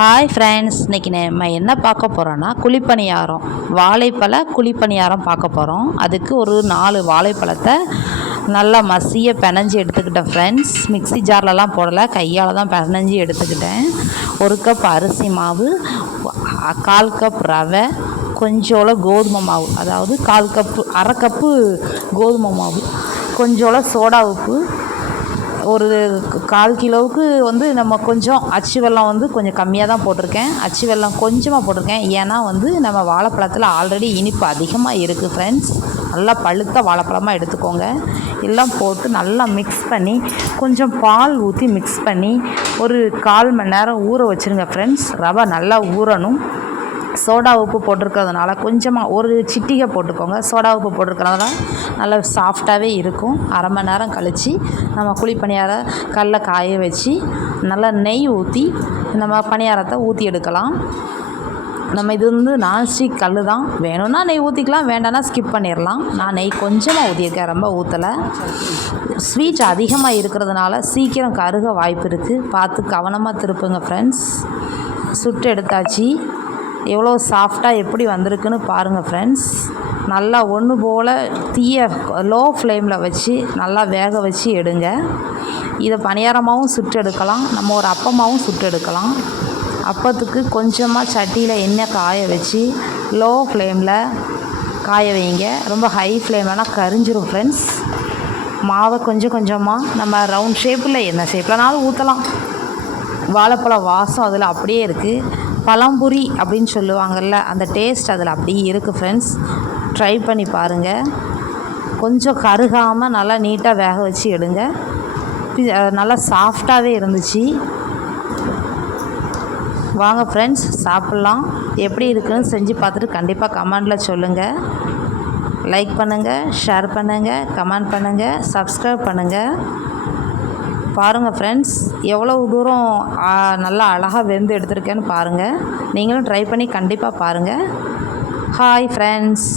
Hi friends இன்றைக்கி நம்ம என்ன பார்க்க போகிறோன்னா குழிப்பணியாரம் வாழைப்பழ குழிப்பணியாரம் பார்க்க போகிறோம் அதுக்கு ஒரு நாலு வாழைப்பழத்தை நல்லா மசிய பினஞ்சி எடுத்துக்கிட்டேன் ஃப்ரெண்ட்ஸ் மிக்ஸி ஜார்லலாம் போடலை கையால் தான் பினஞ்சி எடுத்துக்கிட்டேன். ஒரு கப் அரிசி மாவு கால் கப் ரவை கொஞ்சோள கோதுமை மாவு அதாவது கால் கப்பு அரை கப்பு கோதுமை மாவு கொஞ்சோள சோடா உப்பு ஒரு கால் கிலோவுக்கு வந்து நம்ம கொஞ்சம் அச்சு வெல்லம் வந்து கொஞ்சம் கம்மியாக தான் போட்டிருக்கேன். அச்சு வெல்லம் கொஞ்சமாக போட்டிருக்கேன். ஏன்னா வந்து நம்ம வாழைப்பழத்தில் ஆல்ரெடி இனிப்பு அதிகமாக இருக்குது ஃப்ரெண்ட்ஸ் நல்லா பழுத்த வாழைப்பழமாக எடுத்துக்கோங்க. எல்லாம் போட்டு நல்லா மிக்ஸ் பண்ணி கொஞ்சம் பால் ஊற்றி மிக்ஸ் பண்ணி ஒரு கால் மணி நேரம் ஊற வச்சுருங்க ஃப்ரெண்ட்ஸ் ரவை நல்லா ஊறணும். சோடா உப்பு போட்டிருக்கிறதுனால கொஞ்சமாக ஒரு சிட்டிகை போட்டுக்கோங்க. சோடா உப்பு போட்டிருக்கிறதுனால நல்லா சாஃப்டாகவே இருக்கும். அரை மணி நேரம் கழித்து நம்ம குழி பணியார கல்லை காய வச்சு நல்லா நெய் ஊற்றி நம்ம பணியாரத்தை ஊற்றி எடுக்கலாம். நம்ம இது வந்து நான்ஸ்டிக் கல் தான். வேணும்னா நெய் ஊற்றிக்கலாம் வேண்டாம்னா ஸ்கிப் பண்ணிடலாம் நான் நெய் கொஞ்சமாக ஊற்றியிருக்கேன் ரொம்ப ஊற்றலை ஸ்வீட் அதிகமாக இருக்கிறதுனால சீக்கிரம் கருக வாய்ப்பு இருக்குது பார்த்து கவனமாக திருப்புங்க ஃப்ரெண்ட்ஸ் சுட்டு எடுத்தாச்சு. எவ்வளோ சாஃப்டாக எப்படி வந்திருக்குன்னு பாருங்கள் ஃப்ரெண்ட்ஸ் நல்லா ஒன்று போல் தீய லோ ஃப்ளேமில் வச்சு நல்லா வேக வச்சு எடுங்க. இதை பணியாரமாகவும் சுட்டு எடுக்கலாம். நம்ம ஒரு அப்பமாகவும் சுட்டு எடுக்கலாம். அப்பத்துக்கு கொஞ்சமாக சட்டியில் எண்ணெய் காய வச்சு லோ ஃப்ளேமில் காய வைங்க. ரொம்ப ஹை ஃப்ளேம்லனா கரிஞ்சிரும் ஃப்ரெண்ட்ஸ் மாவை கொஞ்சம் கொஞ்சமாக நம்ம ரவுண்ட் ஷேப்பில் என்ன ஷேப்லனாலும் ஊற்றலாம் வாழைப்பழம் வாசம் அதில் அப்படியே இருக்குது பழம்புரி அப்படின்னு சொல்லுவாங்கள்ல அந்த டேஸ்ட் அதில் அப்படியே இருக்குது ஃப்ரெண்ட்ஸ் ட்ரை பண்ணி பாருங்கள் கொஞ்சம் கருகாமல் நல்லா நீட்டாக வேக வச்சு எடுங்க. நல்லா சாஃப்டாகவே இருந்துச்சு. வாங்க ஃப்ரெண்ட்ஸ் சாப்பிட்லாம். எப்படி இருக்குன்னு செஞ்சு பார்த்துட்டு கண்டிப்பாக கமெண்டில் சொல்லுங்கள் லைக் பண்ணுங்கள் ஷேர் பண்ணுங்கள் கமெண்ட் பண்ணுங்கள் சப்ஸ்கிரைப் பண்ணுங்கள் பாருங்கள் ஃப்ரெண்ட்ஸ் எவ்வளோ தூரம் நல்லா அழகாக வெந்து எடுத்திருக்கேன்னு பாருங்கள் நீங்களும் ட்ரை பண்ணி கண்டிப்பாக பாருங்கள் ஹாய் ஃப்ரெண்ட்ஸ்